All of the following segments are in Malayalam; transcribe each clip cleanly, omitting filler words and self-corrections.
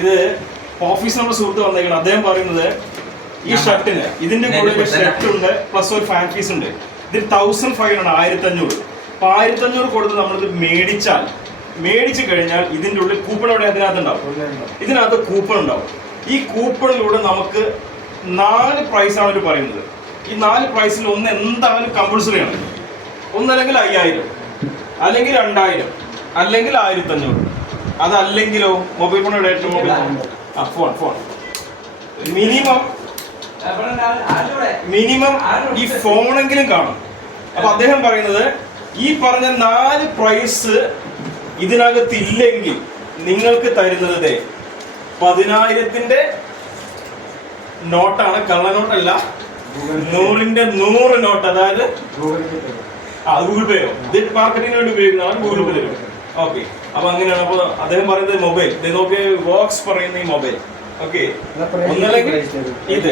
ഇത് ഓഫീസ് നമ്മുടെ സുഹൃത്ത് വന്നേക്കണം. അദ്ദേഹം പറയുന്നത് ഈ ഷർട്ടിന് ഇതിന്റെ കൂടെ ഒരു ഷർട്ട് ഉണ്ട് പ്ലസ് ഒരു ഫാൻ പീസ് ഉണ്ട്. ഇത് 1500 1500. അപ്പൊ 1500 കൊടുത്ത് നമ്മളിത് മേടിച്ചു കഴിഞ്ഞാൽ ഇതിന്റെ ഉള്ളിൽ കൂപ്പൺ അവിടെ അതിനകത്ത് ഉണ്ടാവും. ഇതിനകത്ത് കൂപ്പൺ ഉണ്ടാവും. ഈ കൂപ്പണിലൂടെ നമുക്ക് 4 പ്രൈസാണ് അവർ പറയുന്നത്. ഈ 4 പ്രൈസിൽ ഒന്ന് എന്തായാലും കമ്പൾസറി ആണ്. ഒന്നല്ലെങ്കിൽ 5000, അല്ലെങ്കിൽ 2000, അല്ലെങ്കിൽ 1500. അതല്ലെങ്കിലോ മൊബൈൽ ഫോൺ ഫോൺ മിനിമം ഈ ഫോണെങ്കിലും കാണും. അപ്പൊ അദ്ദേഹം പറയുന്നത് ഈ പറഞ്ഞ 4 പ്രൈസ് ഇതിനകത്ത് ഇല്ലെങ്കിൽ നിങ്ങൾക്ക് തരുന്നത് 10,000-ന്റെ നോട്ടാണ്, കള്ളനോട്ടല്ല, 100-ന്റെ 100 നോട്ട്. അതായത് ഗൂഗിൾ പേയോ ഇത് മാർക്കറ്റിംഗിന് വേണ്ടി ഉപയോഗിക്കുന്നതാണ്. ഗൂഗിൾ പേ തരും. ഓക്കെ, അപ്പൊ അങ്ങനെയാണ്. അപ്പൊ അദ്ദേഹം പറയുന്നത് മൊബൈൽ നോക്കി വോക്സ് പറയുന്ന ഈ മൊബൈൽ ഓക്കെ, ഒന്നല്ലെങ്കിൽ ഇത്,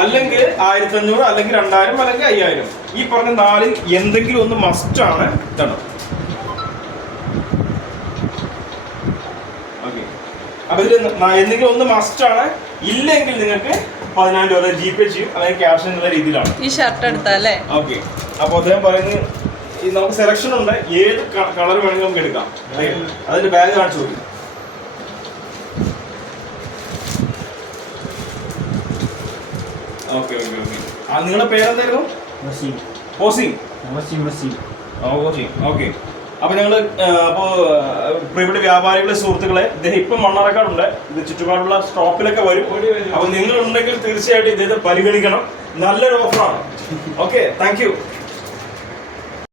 അല്ലെങ്കിൽ 1500, അല്ലെങ്കിൽ 2000, അല്ലെങ്കിൽ 5000. ഈ പറഞ്ഞ 4-ൽ എന്തെങ്കിലും ഒന്ന് മസ്റ്റ് ആണ്. ഇതാണ് ഓക്കെ. അപ്പൊ ഇതിൽ എന്തെങ്കിലും ഒന്ന് മസ്റ്റ് ആണ്. ഇല്ലെങ്കിൽ നിങ്ങൾക്ക് 10,000 രൂപ GPay ചെയ്യും, അല്ലെങ്കിൽ ക്യാഷ് എന്നുള്ള രീതിയിലാണ് ഈ ഷർട്ട് എടുത്താലേ. ഓക്കെ, അപ്പൊ അദ്ദേഹം പറയുന്നത് നമുക്ക് സെലക്ഷൻ ഉണ്ട്, ഏത് കളർ വേണമെങ്കിലും നമുക്ക് എടുക്കാം. അതിന്റെ ബാഗ് കാണിച്ചു കൊടുക്കും. Okay okay okay. നിങ്ങളുടെ പേരെന്തായിരുന്നു? ഓസിം. ഓക്കെ. അപ്പൊ ഞങ്ങള് പ്രിയപ്പെട്ട വ്യാപാരികളെ സുഹൃത്തുക്കളെ, ഇദ്ദേഹം ഇപ്പം മണ്ണാർക്കാടുണ്ട്. ഇത് ചുറ്റുപാടുള്ള സ്റ്റോപ്പിലൊക്കെ വരും. അപ്പൊ നിങ്ങൾ ഉണ്ടെങ്കിൽ തീർച്ചയായിട്ടും ഇദ്ദേഹത്തെ പരിഗണിക്കണം. നല്ലൊരു ഓഫറാണ്. Okay, thank you.